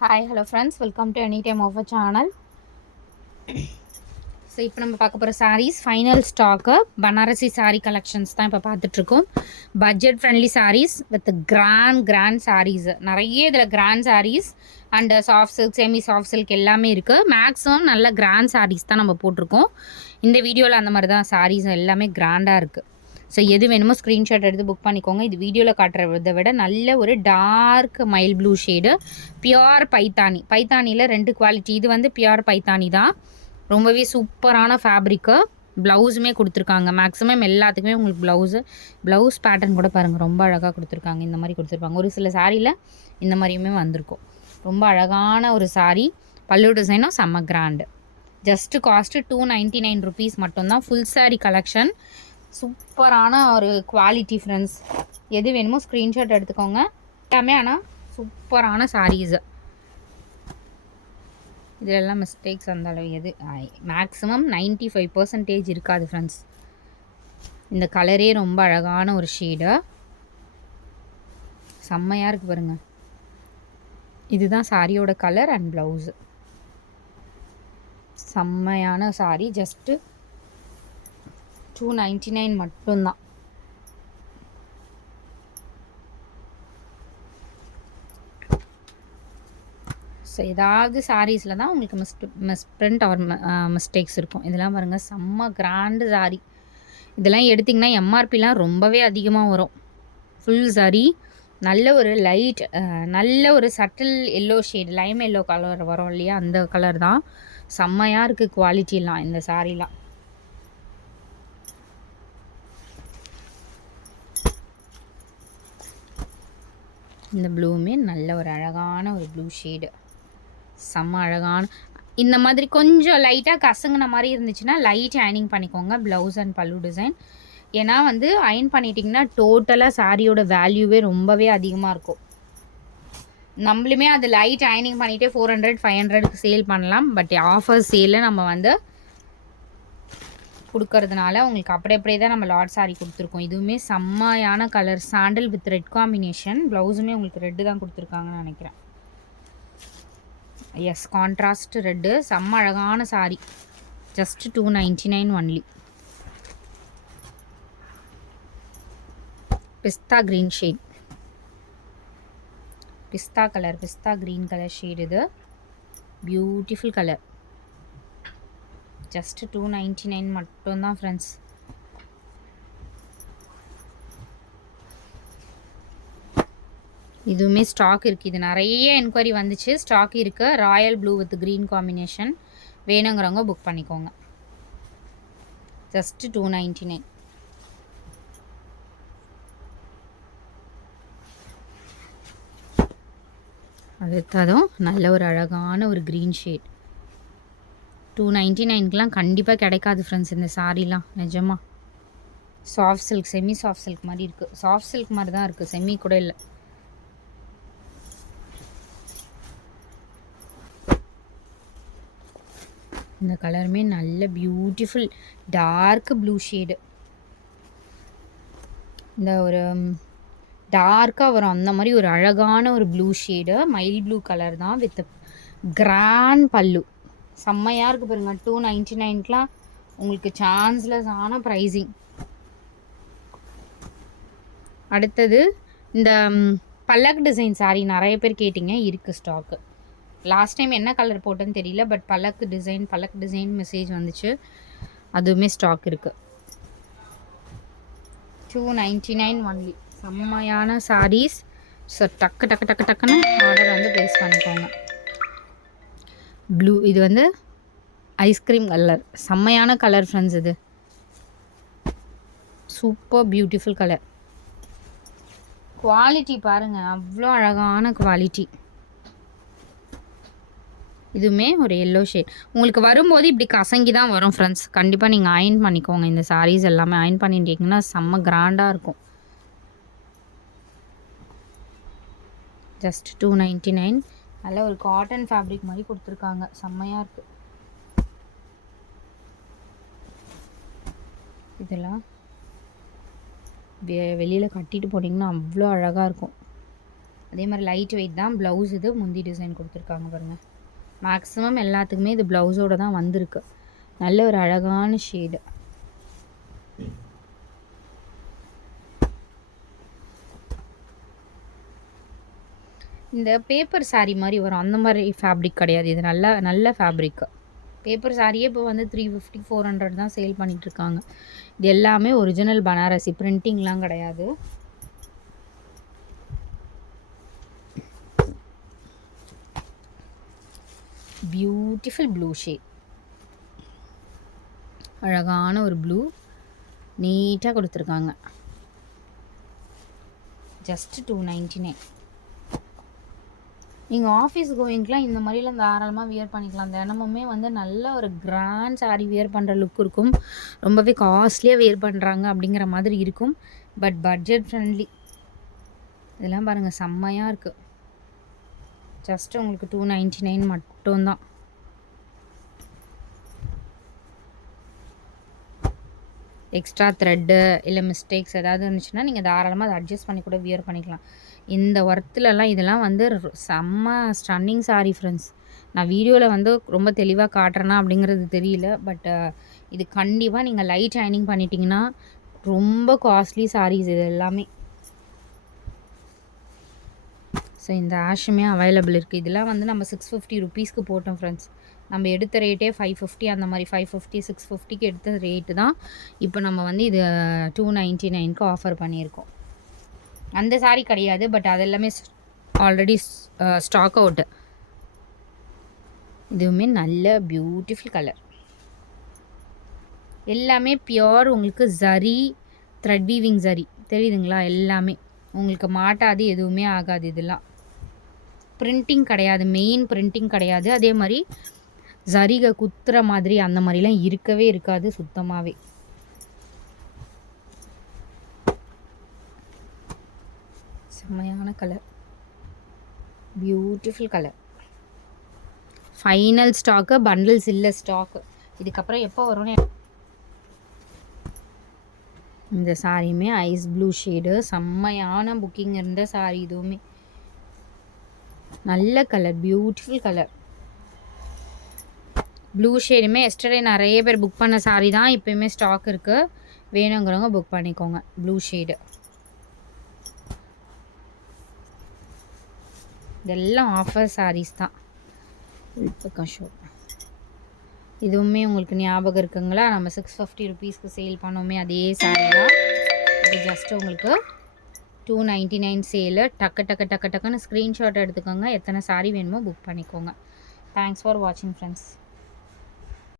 Hi, hello friends. Welcome to Anytime Offer channel. So இப்போ நம்ம பார்க்க போகிற saris final stock Banarasi sari collections தான் இப்போ பார்த்துட்ருக்கோம். Budget friendly saris with grand saris நிறைய இதில் grand saris and soft silk semi soft silk எல்லாமே இருக்குது. மேக்ஸிமம் நல்ல கிராண்ட் சாரீஸ் தான் நம்ம போட்டிருக்கோம். இந்த வீடியோவில் அந்த மாதிரி தான் சாரீஸ் எல்லாமே கிராண்டாக இருக்குது. ஸோ எது வேணுமோ ஸ்க்ரீன்ஷாட் எடுத்து புக் பண்ணிக்கோங்க. இது வீடியோவில் காட்டுறதை விட நல்ல ஒரு டார்க் மைல் ப்ளூ ஷேடு, பியோர் பைத்தானியில் 2 குவாலிட்டி. இது வந்து பியோர் பைத்தானி தான், ரொம்பவே சூப்பரான ஃபேப்ரிக்கு. ப்ளவுஸுமே கொடுத்துருக்காங்க. மேக்ஸிமம் எல்லாத்துக்குமே உங்களுக்கு ப்ளவுஸ் பேட்டர்ன் கூட பாருங்கள், ரொம்ப அழகாக கொடுத்துருக்காங்க. இந்த மாதிரி கொடுத்துருப்பாங்க. ஒரு சில சாரியில் இந்த மாதிரியுமே வந்திருக்கும். ரொம்ப அழகான ஒரு சாரீ. பல்லு டிசைனும் செம்ம கிராண்டு. ஜஸ்ட்டு காஸ்ட்டு 299 ருபீஸ் மட்டும்தான். ஃபுல் சாரீ கலெக்ஷன், சூப்பரான ஒரு குவாலிட்டி ஃப்ரெண்ட்ஸ். எது வேணுமோ ஸ்க்ரீன்ஷாட் எடுத்துக்கோங்க. எல்லாமே ஆனால் சூப்பரான சாரீஸு. இதிலெல்லாம் மிஸ்டேக்ஸ் அந்த அளவு எது மேக்ஸிமம் 95% இருக்காது ஃப்ரெண்ட்ஸ். இந்த கலரே ரொம்ப அழகான ஒரு ஷேடு, செம்மையாக இருக்குது பாருங்கள். இதுதான் சாரியோட கலர் அண்ட் ப்ளவுஸு. செம்மையான சாரி. ஜஸ்ட்டு 299 மட்டும்தான். ஸோ ஏதாவது சாரீஸில் தான் உங்களுக்கு மிஸ்பிரிண்ட் ஆர் மிஸ்டேக்ஸ் இருக்கும். இதெல்லாம் பாருங்கள், செம்ம கிராண்டு சாரீ. இதெல்லாம் எடுத்திங்கன்னா எம்ஆர்பிலாம் ரொம்பவே அதிகமாக வரும். ஃபுல் சாரீ நல்ல ஒரு லைட், நல்ல ஒரு subtle yellow shade, lime yellow colour வரும் இல்லையா, அந்த கலர் தான். செம்மையாக இருக்குது குவாலிட்டிலாம் இந்த சாரீலாம். இந்த ப்ளூவுமே நல்ல ஒரு அழகான ஒரு ப்ளூ ஷேடு, செம்ம அழகான. இந்த மாதிரி கொஞ்சம் லைட்டாக கசங்கின மாதிரி இருந்துச்சுன்னா லைட் அயனிங் பண்ணிக்கோங்க ப்ளவுஸ் அண்ட் பல்லு டிசைன். ஏன்னா வந்து அயன் பண்ணிட்டிங்கன்னா டோட்டலாக சாரியோட வேல்யூவே ரொம்பவே அதிகமாக இருக்கும். நம்மளுமே அது லைட் அயனிங் பண்ணிவிட்டு 400-500க்கு சேல் பண்ணலாம். பட் ஆஃபர் சேலில் நம்ம வந்து கொடுக்கறதுனால உங்களுக்கு அப்படியே தான் நம்ம லாட் சாரீ கொடுத்துருக்கோம். இதுவுமே செம்மையான colour, sandal with red combination. ப்ளவுஸுமே உங்களுக்கு ரெட்டு தான் கொடுத்துருக்காங்கன்னு நினைக்கிறேன். Yes, contrast red. செம்ம அழகான சாரீ. Just 299 only. பிஸ்தா க்ரீன் ஷேட், பிஸ்தா க்ரீன் கலர் ஷேட். இது பியூட்டிஃபுல் கலர். ஜஸ்ட் 299 மட்டும்தான் ஃப்ரெண்ட்ஸ். இதுவுமே ஸ்டாக் இருக்குது. இது நிறைய என்கொயரி வந்துச்சு, ஸ்டாக் இருக்குது. Royal blue with green combination. வேணுங்கிறவங்க புக் பண்ணிக்கோங்க. ஜஸ்ட் 299. அடுத்ததும் நல்ல ஒரு அழகான ஒரு க்ரீன் ஷேட். 299க்கெலாம் கண்டிப்பாக கிடைக்காது ஃப்ரெண்ட்ஸ் இந்த சாரீலாம், நிஜமாக. Soft silk, semi soft silk மாதிரி இருக்குது. சாஃப்ட் சில்க் மாதிரி தான் இருக்குது, செமி கூட இல்லை. இந்த கலருமே நல்ல பியூட்டிஃபுல் டார்க் ப்ளூ ஷேடு. இந்த ஒரு டார்க்காக வரும் அந்த மாதிரி ஒரு அழகான ஒரு blue shade, mile blue colour தான் வித் கிராண்ட் பல்லு. செம்மையாக இருக்குது பாருங்கள். 299க்கெலாம் உங்களுக்கு சான்ஸ்லெஸ் ஆன ப்ரைஸிங். அடுத்தது இந்த பல்லக் டிசைன் சாரீ நிறைய பேர் கேட்டிங்க, இருக்குது ஸ்டாக்கு. லாஸ்ட் டைம் என்ன கலர் போட்டேன்னு தெரியல, பட் பல்லக் டிசைன் மெசேஜ் வந்துச்சு. அதுவுமே ஸ்டாக் இருக்குது. 299 ஒன்லி. செம்மையான சாரீஸ். ஸோ டக்குன்னு ஆர்டர் வந்து ப்ளேஸ் பண்ணிக்கோங்க. ப்ளூ, இது வந்து ஐஸ்கிரீம் கலர், செம்மையான கலர் ஃப்ரெண்ட்ஸ். இது சூப்பர் பியூட்டிஃபுல் கலர். குவாலிட்டி பாருங்கள், அவ்வளோ அழகான குவாலிட்டி. இதுவுமே ஒரு எல்லோ ஷேட். உங்களுக்கு வரும்போது இப்படி கசங்கி தான் வரும் ஃப்ரெண்ட்ஸ். கண்டிப்பாக நீங்கள் அயன் பண்ணிக்கோங்க. இந்த சாரீஸ் எல்லாமே அயன் பண்ணிட்டீங்கன்னா செம்ம கிராண்டாக இருக்கும். ஜஸ்ட் 299. நல்ல ஒரு காட்டன் ஃபேப்ரிக் மாதிரி கொடுத்துருக்காங்க, செம்மையாக இருக்குது. இதெல்லாம் வெளியில் கட்டிட்டு போனீங்கன்னா அவ்வளோ அழகாக இருக்கும். அதே மாதிரி லைட் வெயிட் தான். ப்ளவுஸ் இது முந்தி டிசைன் கொடுத்துருக்காங்க பாருங்கள். மேக்ஸிமம் எல்லாத்துக்குமே இது ப்ளவுஸோடு தான் வந்திருக்கு. நல்ல ஒரு அழகான ஷேடு. இந்த பேப்பர் சாரீ மாதிரி வரும், அந்த மாதிரி ஃபேப்ரிக் கிடையாது இது. நல்ல ஃபேப்ரிக்கு. பேப்பர் சாரியே இப்போ வந்து 350 400 தான் சேல் பண்ணிகிட்ருக்காங்க. இது எல்லாமே ஒரிஜினல் பனாரசி, பிரிண்டிங்லாம் கிடையாது. பியூட்டிஃபுல் ப்ளூ ஷேட், அழகான ஒரு ப்ளூ நீட்டாக கொடுத்துருக்காங்க. ஜஸ்ட் 299. நீங்கள் ஆஃபீஸ் கோயிங்க்கெலாம் இந்த மாதிரிலாம் தாராளமாக வியர் பண்ணிக்கலாம். தினமுமே வந்து நல்ல ஒரு கிராண்ட் சாரீ வியர் பண்ணுற லுக் இருக்கும். ரொம்பவே காஸ்ட்லியாக வியர் பண்ணுறாங்க அப்படிங்கிற மாதிரி இருக்கும். But budget friendly. இதெல்லாம் பாருங்கள் செம்மையாக இருக்குது. ஜஸ்ட்டு உங்களுக்கு 299 மட்டும்தான். எக்ஸ்ட்ரா த்ரெட்டு இல்லை மிஸ்டேக்ஸ் ஏதாவது இருந்துச்சுன்னா நீங்கள் தாராளமாக அதை அட்ஜஸ்ட் பண்ணி கூட வியர் பண்ணிக்கலாம். இந்த ஒர்த்துலலாம் இதெல்லாம் வந்து செம்ம ஸ்டன்னிங் சாரீ ஃப்ரெண்ட்ஸ். நான் வீடியோவில் வந்து ரொம்ப தெளிவாக காட்டுறேன்னா அப்படிங்கிறது தெரியல. பட் இது கண்டிப்பாக நீங்கள் லைட் ஷைனிங் பண்ணிட்டீங்கன்னா ரொம்ப காஸ்ட்லி சாரீஸ் இது எல்லாமே. ஸோ இந்த ஆஷுமே அவைலபிள் இருக்குது. இதெல்லாம் வந்து நம்ம 650 ருபீஸ்க்கு போட்டோம் ஃப்ரெண்ட்ஸ். நம்ம எடுத்த ரேட்டே 550, அந்த மாதிரி 550 650க்கு எடுத்த ரேட்டு தான். இப்போ நம்ம வந்து இது 299க்கு ஆஃபர் பண்ணியிருக்கோம். அந்த சாரீ கிடையாது, பட் அதெல்லாமே ஆல்ரெடி ஸ்டாக் அவுட்டு. இதுவுமே நல்ல பியூட்டிஃபுல் கலர். எல்லாமே பியோர் உங்களுக்கு ஜரி, த்ரெட் வீவிங் ஜரி தெரியுதுங்களா? எல்லாமே உங்களுக்கு மாட்டாது, எதுவுமே ஆகாது. இதெல்லாம் பிரிண்டிங் கிடையாது, மெயின் பிரிண்டிங் கிடையாது. அதே மாதிரி ஜரிகை குத்துற மாதிரி அந்த மாதிரிலாம் இருக்கவே இருக்காது சுத்தமாகவே. செம்மையான colour, beautiful colour. Final stock, bundles இல்லை ஸ்டாக்கு. இதுக்கப்புறம் எப்போ வரும்னு. இந்த சாரியுமே ஐஸ் ப்ளூ ஷேடு, செம்மையான புக்கிங் இருந்த சாரி. இதுவுமே நல்ல கலர், பியூட்டிஃபுல் கலர். ப்ளூ ஷேடுமே எஸ்டர்டே நிறைய பேர் புக் பண்ண சாரி தான். இப்போயுமே ஸ்டாக் இருக்குது, வேணுங்கிறவங்க புக் பண்ணிக்கோங்க. Blue shade. இதெல்லாம் ஆஃபர் சாரீஸ் தான். பக்கம் ஷோ. இதுவுமே உங்களுக்கு ஞாபகம் இருக்குங்களா? நம்ம 650 ருபீஸ்க்கு சேல் பண்ணோமே அதே சாரீ தான். இது ஜஸ்ட்டு உங்களுக்கு 299 சேலு. டக்குன்னு ஸ்க்ரீன்ஷாட் எடுத்துக்கோங்க. எத்தனை சாரீ வேணுமோ புக் பண்ணிக்கோங்க. தேங்க்ஸ் ஃபார் வாட்சிங் ஃப்ரெண்ட்ஸ்.